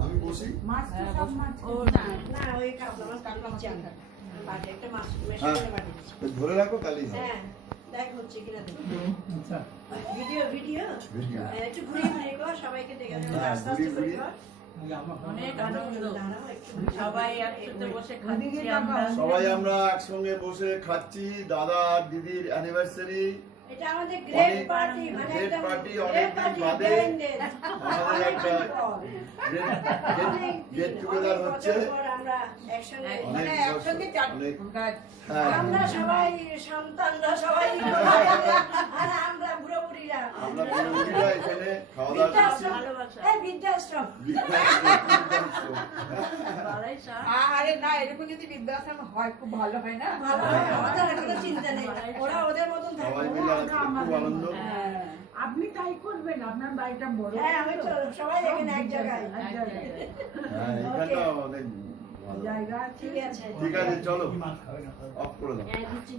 আমি বসি মাছ তো সব মাছ ও না ওই কাপড় মাছ কাটলাম চান বাটে একটা মাছ মেশিন করে বাটে দিচ্ছি ধরে রাখো কালি হ্যাঁ দেখ হচ্ছে কিনা দেখো আচ্ছা ভিডিও ভিডিও ভিডিও একটু ঘুরিয়ে ঘুরিয়ে কর সবাইকে দেখে দেবো আস্তে আস্তে করে কর অনেক আনন্দ দাঁড়াও একটু সবাই একসাথে বসে খাচ্ছি আমরা সবাই আমরা একসঙ্গে বসে খাচ্ছি দাদা আর দিদির অ্যানিভার্সারি এটা আমাদের গ্রেট পার্টি মানে গ্রেট একদম পার্টি গ্রেট অনেকদিন পার্টি বাদে ব্যান্ডেড আমাদের একটা গেট টুগেদার হচ্ছে আমরা একসঙ্গে অনেক মানে একসঙ্গে অনেক হ্যাঁ আমরা সবাই সন্তানরা সবাই আর আমরা বুড়ো বুড়িরা আমরা বন্ধুরা এখানে খাওয়া দাওয়া করছি ভালোবাসা এই বৃদ্ধাশ্রম বালাই শাহ আরে না এরকম যদি বৃদ্ধাশ্রম হয় খুব ভালো হয় না ভালো হয়, আমাদের আর কোনো চিন্তা নেই ওরা ওদের মতন সবাই থাকবে মিলে আজকে খুব আনন্দ আপনি তাই করবেন আপনার বাড়িটা বড় হ্যাঁ আমি তো সবাই এখানে এক জায়গায় হ্যাঁ এখানটা অনেক ভালো জায়গা ঠিক আছে ঠিক আছে চলো অফ করে দাও হ্যাঁ দিচ্ছি